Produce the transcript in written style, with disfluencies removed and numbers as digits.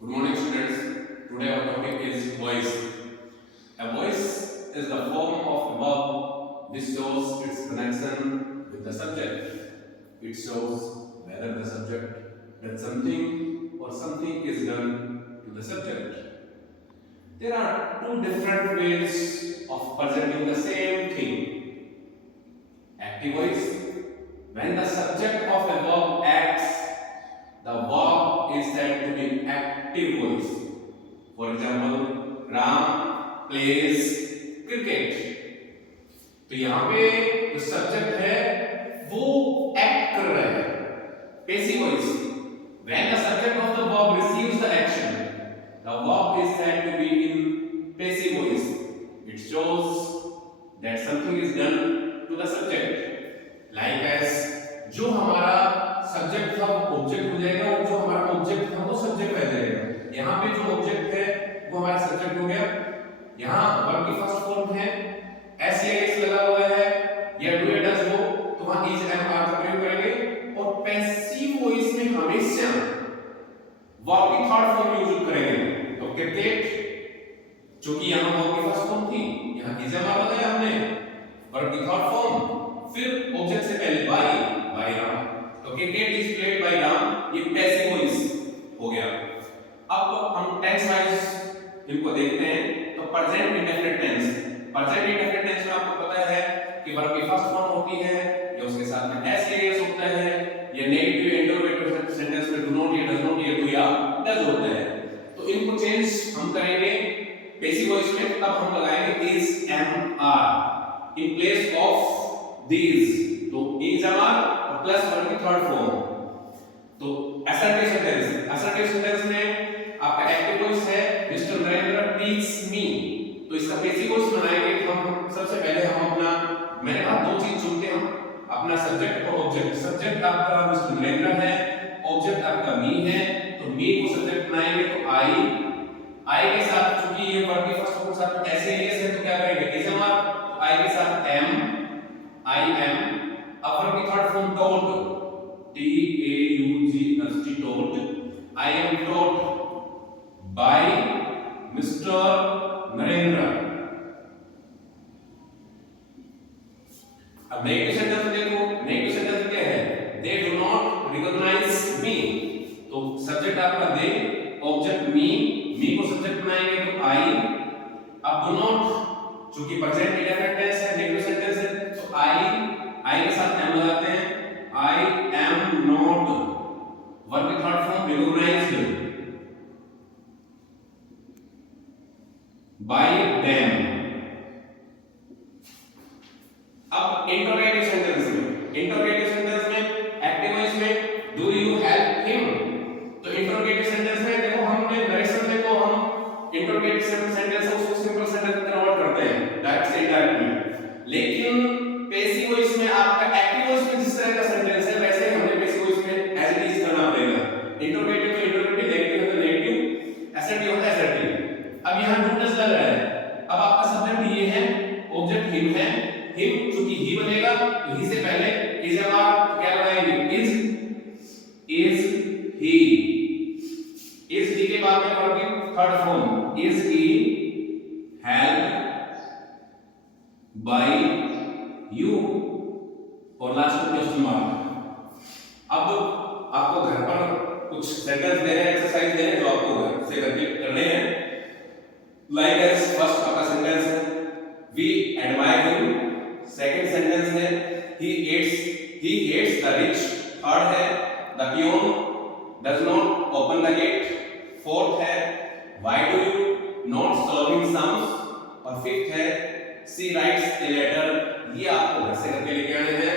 Good morning, students. Today our topic is voice. A voice is the form of a verb which shows its connection with the subject. It shows whether the subject does something or something is done to the subject. There are two different ways of presenting the same thing. Active voice. When the subject of a verb acts, the verb is said to be active voice. For example, Ram plays cricket. तो यहाँ पे जो subject है वो act कर रहा है, passive voice. When the subject of the verb receives the action, the verb is said to be in passive voice. It shows that something is done to the subject. Like as जो हमारा subject था वो object हो जाएगा और जो हमारा object था वो सब्जेक्ट रह जाएगा. यहाँ पे जो ऑब्जेक्ट है वो हमारा सब्जेक्ट हो गया. यहाँ वर्ब की फर्स्ट फॉर्म है, एस या एस लगा हुआ है या डू या डज हो तो वहां इज एम आर का प्रयोग करेंगे. और पैसिव वॉइस में हमेशा वर्ब की थर्ड फॉर्म यूज करेंगे. तो क्रिकेट चूंकि यहाँ वर्ब की फर्स्ट फॉर्म थी, यहाँ इज एम आर लगाया हमने, वर्ब की थर्ड फॉर्म, फिर ऑब्जेक्ट से पहले बाय राम. तो cricket is played by Ram, ये पैसिव वॉइस हो गया. अब हम टेंस वाइज इनको देखते हैं. तो present indefinite tense. Present indefinite tense में आपको पता है कि वर्ब की फर्स्ट फॉर्म होती है या उसके साथ में एस या एस होता है, या नेगेटिव इंटरोगेटिव सेंटेंस में डू नॉट या डज नॉट या डू या डज होता है. तो इनको चेंज हम करेंगे पैसिव वॉइस में. तब हम लगाएंगे is am are in place of these. तो इज एम आर और प्लस वर्ब की थर्ड फॉर्म. तो असर्टिव सेंटेंस में आपका एक्टिव वॉइस है मिस्टर नरेंद्र टीच मी. तो इसका पैसिव वॉइस बनाएंगे. तो हम सबसे पहले हम अपना, मैंने कहा दो चीज चुनते हैं हम, अपना सब्जेक्ट और ऑब्जेक्ट. सब्जेक्ट आपका मिस्टर नरेंद्र है, ऑब्जेक्ट आपका मी है. तो मी को सब्जेक्ट बनाएंगे तो आई के साथ, चूंकि ये वर्ब की फर्स्ट फॉर्म के साथ ऐसे ही है तो क्या करेंगे इज एम आर. तो आई के साथ एम, आई एम. अब वर्ब की third form told, T A you G S T, told. I am told by mister Narendra. अब नेगेटिव सेंटेंस देखो. नेगेटिव सेंटेंस क्या है? दे डू नॉट रिकॉग्नाइज मी. तो सब्जेक्ट आपका दे, ऑब्जेक्ट मी को सब्जेक्ट बनाएंगे तो आई. अब डू नॉट चूंकि प्रेजेंट इंडेफिनिट टेंस है, नेगेटिव सेंटेंस है, तो आई के साथ एम लगाते हैं. आई एम नॉट, वर्ब की third form recognized by them. अब इंटरोगेटिव सेंटेंस में एक्टिव वॉइस में डू यू हेल्प हिम. तो इंटरोगेटिव सेंटेंस में देखो हमने नरेशन में तो हम इंटरोगेटिव सेंटेंस को सिंपल सेंटेंस में कन्वर्ट करते हैं डायरेक्ट से इनडायरेक्टली. लेकिन पैसिव वॉइस में आपका एक्टिव वॉइस में जिस तरह का सेंटेंस है वैसे ही हमें पैसिव वॉइस में एज इट इज करना पड़ेगा. इंटरोगेटिव तो इंटरोगेटिव, नेगेटिव तो नेगेटिव, असर्टिव होता है असर्टिव. अब यहाँ डू डज लग रहा है. अब आपका सब्जेक्ट ये है, ऑब्जेक्ट हिम है. हिम चूंकि ही बनेगा तो ही से पहले इज एम आर क्या लगाएंगे इज ही. इज ही के बाद में वर्ब की third form is he help by you और लास्ट में क्वेश्चन मार्क. अब आपको घर पर कुछ सेंटेंस दे रहे हैं, एक्सरसाइज दे रहे हैं जो आपको घर से करके करने हैं. लाइक एज फर्स्ट आपका सेंटेंस है we admire him. Second sentence है he hates the rich. Third है the peon does not open the gate. Fourth है why do you not serving sums. और फिफ्थ है शी राइट्स ए लेटर. ये आपको घर से करके लेके आने हैं.